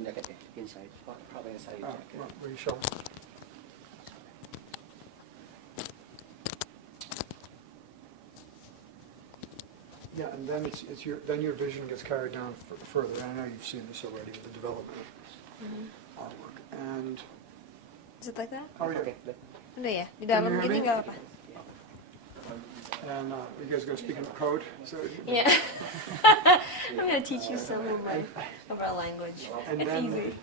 dalam jaketnya, inside. Probably inside your jacket. Will you show me? Yeah, and then then your vision gets carried down further. I know you've seen this already with the development of artwork. And Is it like that? oh yeah. Okay. Udah ya, di dalam Can you hear gini me? nggak apa-apa. And you guys going to speak in code? So, Yeah. I'm gonna teach you some of our language. And It's then, easy.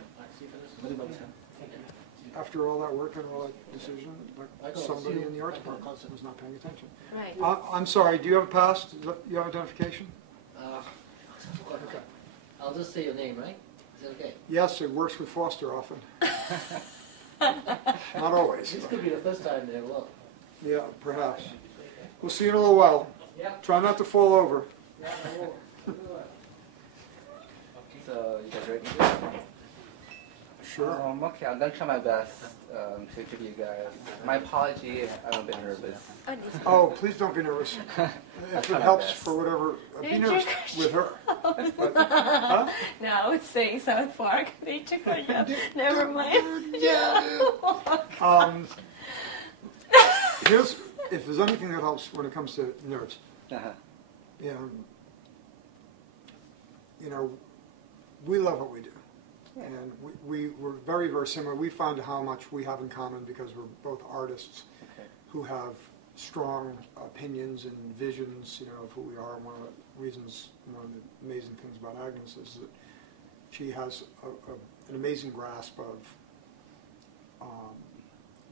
after all that work and all that decision, like somebody in the art department was not paying attention. Right. I'm sorry. Do you have a past? You have identification? Okay. I'll just say your name, right? Is that okay? Yes, it works with Foster often. Not always. This could be the first time they will. Yeah, perhaps. We'll see you in a little while. Yeah. Try not to fall over. Yeah, I will. So you guys ready? Sure. Okay, I'm gonna try my best to give you guys. My apology, I'm a bit nervous. Oh, please don't be nervous. If it helps for whatever, be nervous with her. But, huh? No, I was saying South Park. They took my job. Never mind. If there's anything that helps when it comes to nerves, you know, we love what we do. And we're very, very similar. We found how much we have in common because we're both artists who have strong opinions and visions, you know, of who we are. And one of the reasons, one of the amazing things about Agnes is that she has an amazing grasp of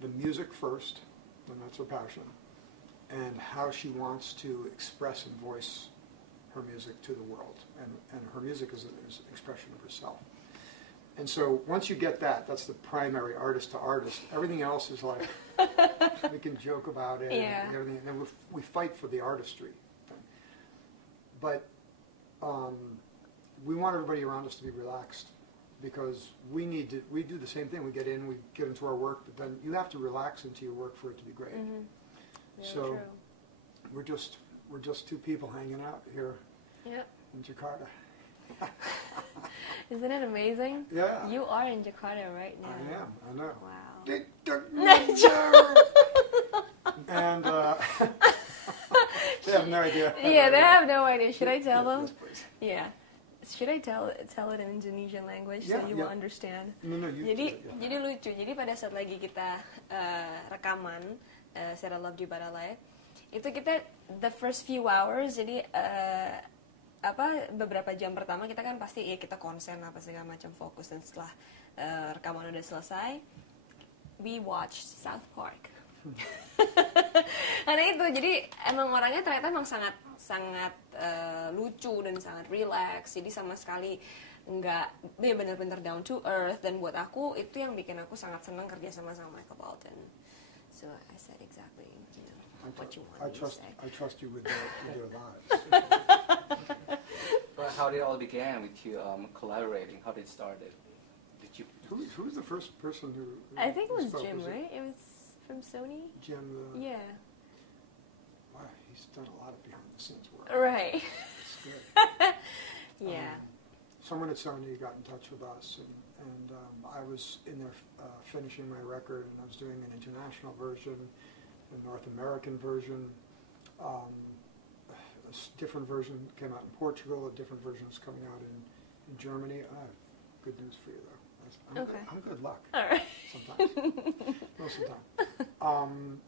the music first, and that's her passion, and how she wants to express and voice her music to the world. And her music is an expression of herself. And so once you get that, that's the primary artist to artist. Everything else is like, we can joke about it and everything. And then we fight for the artistry thing. But we want everybody around us to be relaxed because we do the same thing. We get into our work, but then you have to relax into your work for it to be great. So we're just two people hanging out here in Jakarta. Isn't it amazing? Yeah. You are in Jakarta right now. I am. I know. Wow. And they have no idea. Yeah, they have no idea. Should I tell them? Yes, please. Yeah. Should I tell it in Indonesian language so you will understand? No, you. Jadi lucu. Jadi pada saat lagi kita rekaman Sarah Loved You But I Lie, itu kita the first few hours, jadi beberapa jam pertama kita kan pasti ya kita konsen apa segala macam fokus, dan setelah rekaman udah selesai, we watched South Park. Karena itu, jadi emang orangnya ternyata emang sangat lucu dan sangat relax, jadi sama sekali nggak benar-benar down to earth, dan buat aku itu yang bikin aku sangat senang kerja sama Michael Bolton. So I said exactly, you know, what you want to say. I trust you with your lives. But how did it all began with you collaborating? How did it started? Did you? Who was the first person who? I think it was Jim, right? It was from Sony. Jim. Yeah. Wow, he's done a lot of behind the scenes work. Right. It's good. Yeah. Someone at Sony got in touch with us, and I was in there finishing my record, and I was doing an international version, a North American version. A different version came out in Portugal. A different version is coming out in Germany. Good news for you, though. I'm good luck. All right. Sometimes. Most of the time.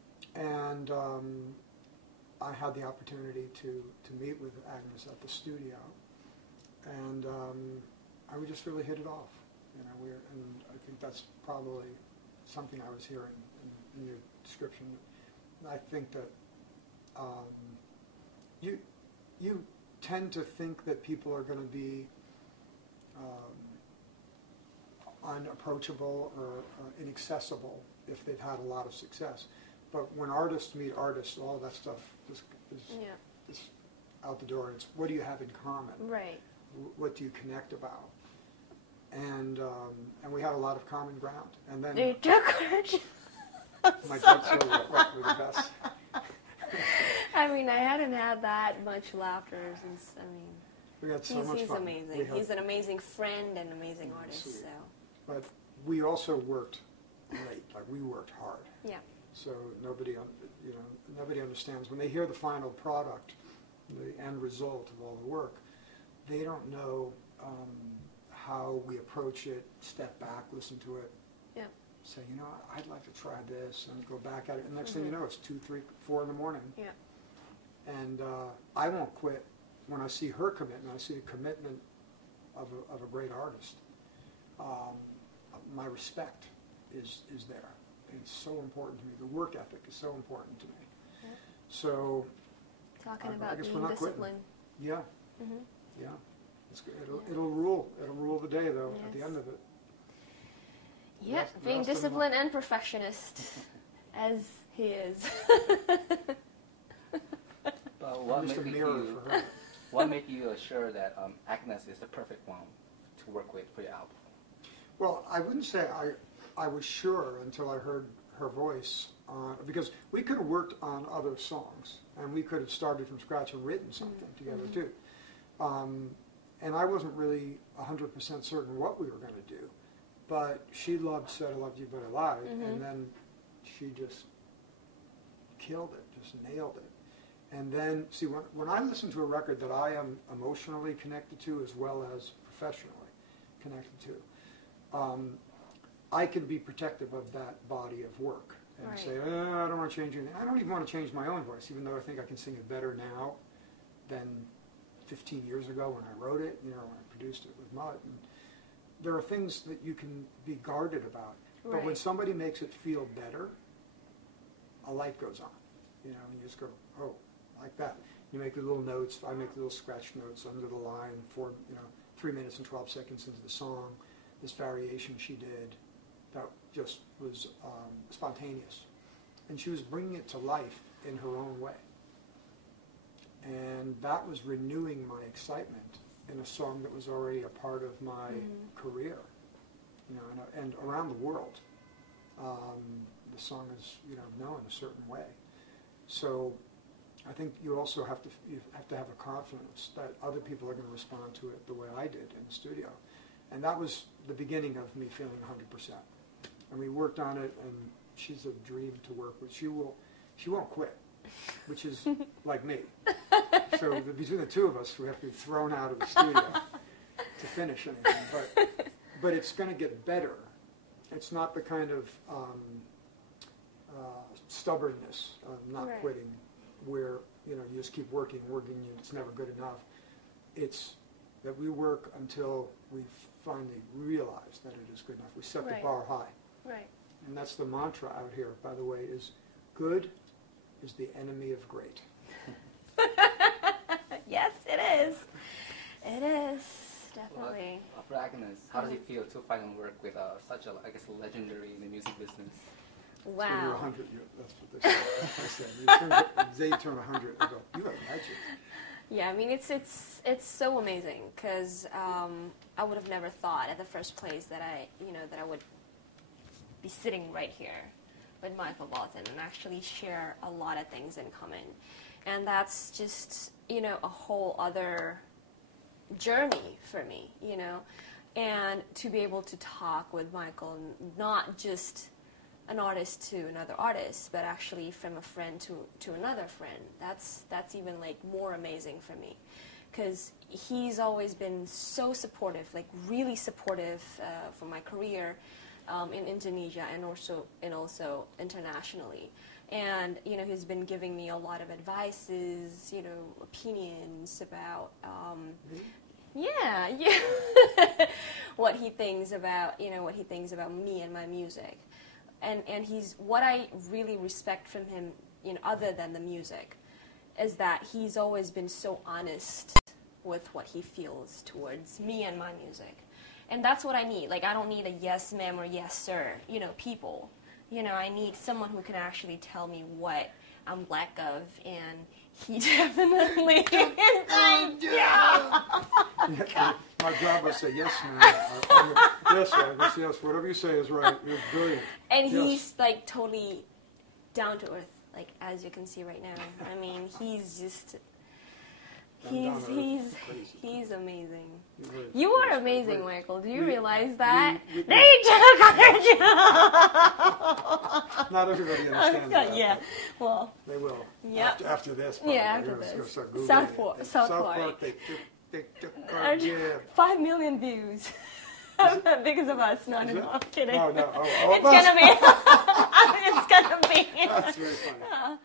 I had the opportunity to meet with Agnes at the studio, and we just really hit it off. You know, and I think that's probably something I was hearing in your description. I think that you tend to think that people are going to be unapproachable or inaccessible if they've had a lot of success. But when artists meet artists, all that stuff is out the door. It's what do you have in common? Right. What do you connect about? And we had a lot of common ground. And then They took her. my jokes were the best. I mean, I hadn't had that much laughter since, We had so much He's fun. amazing. He's an amazing friend and amazing artist. Sweet. So But we also worked late. Like we worked hard. yeah, So nobody understands when they hear the final product, the end result of all the work. They don't know how we approach it. Step back, listen to it. yeah, Say, I'd like to try this, and go back at it. And next thing you know, it's 2, 3, 4 in the morning. yeah, And I won't quit when I see her commitment. I see the commitment of a great artist. My respect is there. It's so important to me. The work ethic is so important to me. Yeah. So, talking I about guess being we're not quitting. disciplined. yeah, Mm-hmm. yeah. It's good. Yeah. It'll rule. It'll rule the day, though, at the Yes. end of it. Yeah, Rest- being rest of the disciplined and perfectionist, as he is. But what I'm just a made mirror you? for her. What made you sure that Agnes is the perfect one to work with for your album? Well, I wouldn't say I was sure until I heard her voice, because we could have worked on other songs, and we could have started from scratch and written something together too. And I wasn't really 100% certain what we were going to do, but she loved Said I Loved You But I Lied, and then she just killed it, just nailed it. And then, see, when I listen to a record that I am emotionally connected to as well as professionally connected to, I can be protective of that body of work and Right. say, I don't want to change anything. I don't even want to change my own voice, even though I think I can sing it better now than 15 years ago when I wrote it, when I produced it with Mutt. And there are things that you can be guarded about. But when Right. somebody makes it feel better, a light goes on. And you just go, oh, like that. You make the little notes. I make little scratch notes under the line for 3 minutes and 12 seconds into the song. This variation she did that just was spontaneous, and she was bringing it to life in her own way. And that was renewing my excitement in a song that was already a part of my career, and around the world. The song is known a certain way. So I think you also have to have a confidence that other people are going to respond to it the way I did in the studio. And that was the beginning of me feeling 100%. And we worked on it, and she's a dream to work with. She won't quit, which is like me. So between the two of us, we have to be thrown out of the studio to finish anything. But it's going to get better. It's not the kind of stubbornness of not Right. quitting, where you just keep working, and it's never good enough. It's that we work until we finally realize that it is good enough. We set the Right. bar high. Right. And that's the mantra out here, by the way, is good is the enemy of great. Yes, it is. It is, definitely. Well, for Agnes, how does it feel to finally work with such a, legendary in the music business? So when you're Wow. 100, that's what they say. They turn 100 and go, you have magic. Yeah, I mean, it's so amazing because I would have never thought at the first place that I would be sitting right here with Michael Bolton and actually share a lot of things in common. And that's just, a whole other journey for me, and to be able to talk with Michael, not just an artist to another artist, but actually from a friend to another friend. That's even more amazing for me, because he's always been so supportive, really supportive for my career in Indonesia and also internationally. And he's been giving me a lot of advices, opinions about what he thinks about me and my music. And he's, what I really respect from him, other than the music, is that he's always been so honest with what he feels towards me and my music. And that's what I need. I don't need a yes ma'am or yes sir, people. I need someone who can actually tell me what I'm lack of, and he definitely My job was to say, yes, ma'am. Yes, Agnes, yes, whatever you say is right. You're brilliant. And Yes. he's totally down to earth, as you can see right now. I mean, he's just He's crazy. he's amazing. He's very- You are he's amazing, great. Michael. Do you realize that? we- They took our job. Not everybody understands that. Yeah. but Well, They will. Yep. After this. Yeah, probably. after You're gonna this. start Googling South it. Park- They- South Park. They took our job. 5 million views. Because of us, not Is it? enough. Kidding. No. It's gonna be. It's gonna be. That's very funny.